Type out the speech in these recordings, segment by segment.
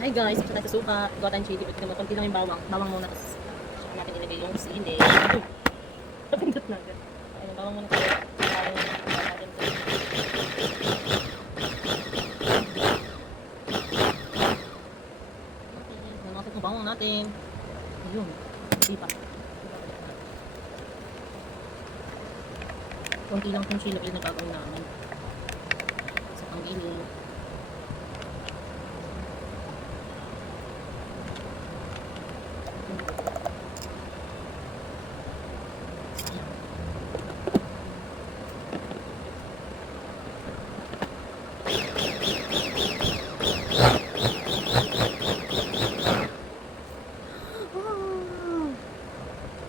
Hi guys, ito tayo sa suka. Gawa tayong chili. Pagkita mo, konti lang yung bawang. Bawang muna. Tapos, saka natin ilagay yung sili. Pagpindot na agad. Ayun, bawang muna tayo. Bawang natin ito. Okay, nanakot ng bawang natin. Ayun, hindi pa. Konti lang yung chili ulit na gagawin namin. Sa panggiling.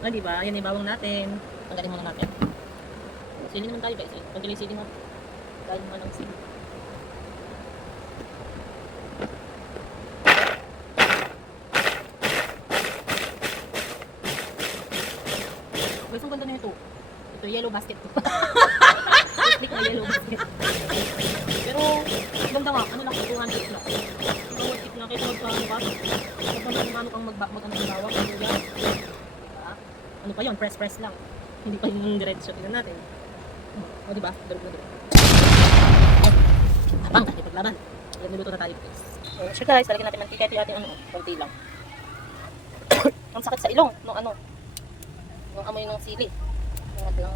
Ah, diba? Yan yung bawang natin. Tanggalin muna natin. Sili naman tayo guys. Tanggalin sili mo. Dahil naman ang sili. Guys, ang ganda na ito. Ito, yellow basket to. Click na yellow basket. Pero, ganda nga. Ano lang, 200 lang. Ito, worth it na. Kaya magkano ka. Magkano kang mag-ano ng bawang. Ano yan? Ano pa yun? Press lang. Hindi pa yung diretso. Tingnan natin. O, diba? Durog na durog. Ay! Habang, kahit paglaban. Ayan, niluto na tayo guys. So guys, talagyan natin mantika. Ito yung ating ano, konti lang. Ang sakit sa ilong. Nung ano, nung amoy ng sili. Yung natin ng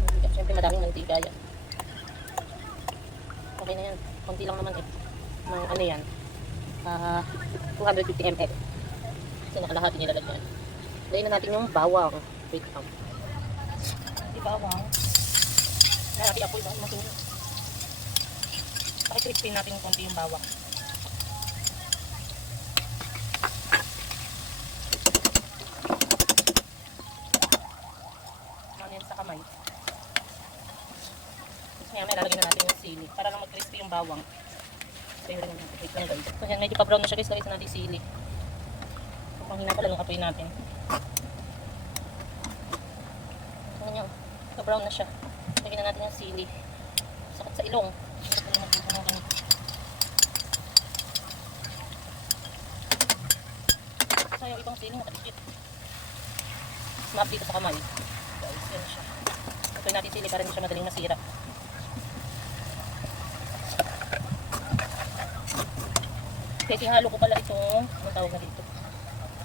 mantika. Siyempre madaming mantika yan. Okay na yan. Konti lang naman eh. Ng ano yan. 250 ml. Kasi nakalahati nilalagyan. Lagyan na natin yung bawang. Wait lang. Yung bawang. Narati apoy ba? Masunog. Paki-crispy natin konti yung bawang. Ano yan sa kamay. Ngayon may lalagyan na natin yung sili. Para lang mag-crispy yung bawang. So yun lang natin. Wait lang guys. So yan, medyo pa-brown na siya guys. Lagyan natin yung sili. So panghina pala yung apoy natin. Nyo, ka-brown na siya. Lagyan na natin yung sili. Sakit sa ilong. Sa yung ibang sili nakadikit. Snap dito sa kamay. Guys, yan siya. Ito natin sili para hindi siya madaling masira. Kasi halo ko pala itong anong tawag na dito.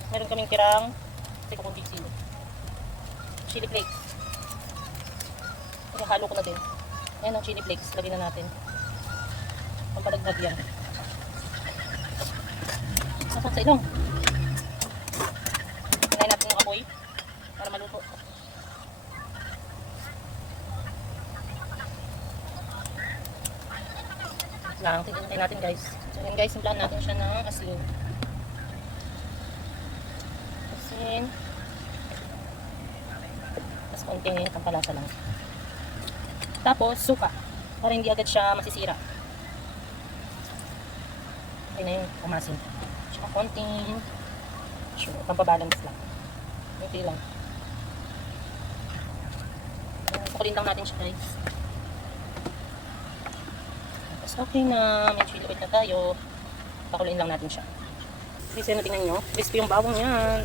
Meron kaming tirang kasi kukunting sili. Chili flakes. Halo ko na din. Ayan ang chili flakes. Lagyan na natin. Pampalagdag yan. Masakit sa ilong. Hinayin natin yung apoy para maluto. Lang, tignan natin guys. So yun guys, simplahan natin siya ng asin. Asin. Tapos konting pampalasa lang. Tapos suka. Para hindi agad siya masisira. Okay na yung umasin. Tsaka konting sure, pampabalance lang. Okay lang. Pakulin lang natin siya guys. Tapos okay na. May chili oil na tayo. Pakulin lang natin siya. Kasi na tingnan nyo. Crispy yung bawang yan.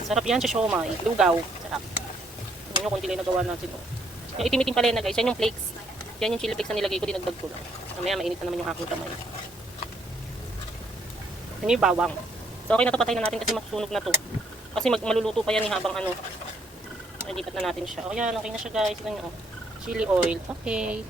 Sarap yan sa siomai. Lugaw. Sarap. Yung konti lang nagawa natin. Yung itim-itim pala na guys. Yan yung flakes. Yan yung chili flakes na nilagay ko. Dinagdag ko lang. Mamaya mainit na naman yung aking kamay. Yan yung bawang. So okay na ito. Patay na natin kasi masusunog na to. Kasi maluluto pa yan habang ano. Lipat na natin siya. O yan. Okay na siya guys. Ito nyo. Chili oil. Okay.